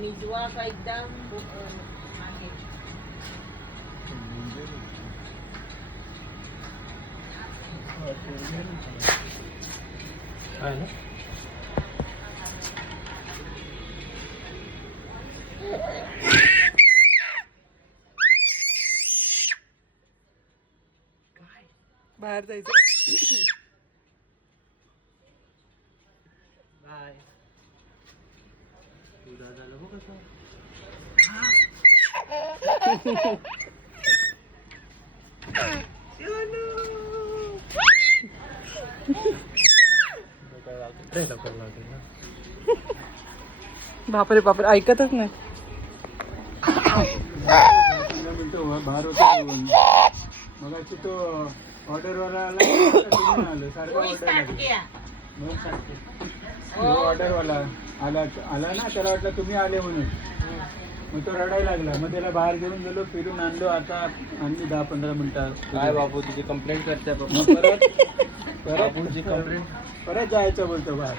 मिजवा का एकदम मागे. आहे ना. बाहेर जायचं. बाय. तुझा झालं बघ कसं. बापरे बापरे ऐकतच नाही. बाहेर होतो मग तो ऑर्डरवाला आलो सारखा ऑर्डरवाला आला ना, त्याला वाटलं तुम्ही आले म्हणून. मग तो रडायला लागला. मग त्याला बाहेर घेऊन गेलो, फिरून आणलो. आता आणली 10-15 मिनिटं. काय बापू तुझी कंप्लेंट करते परत जायचं बोलतो बाहेर.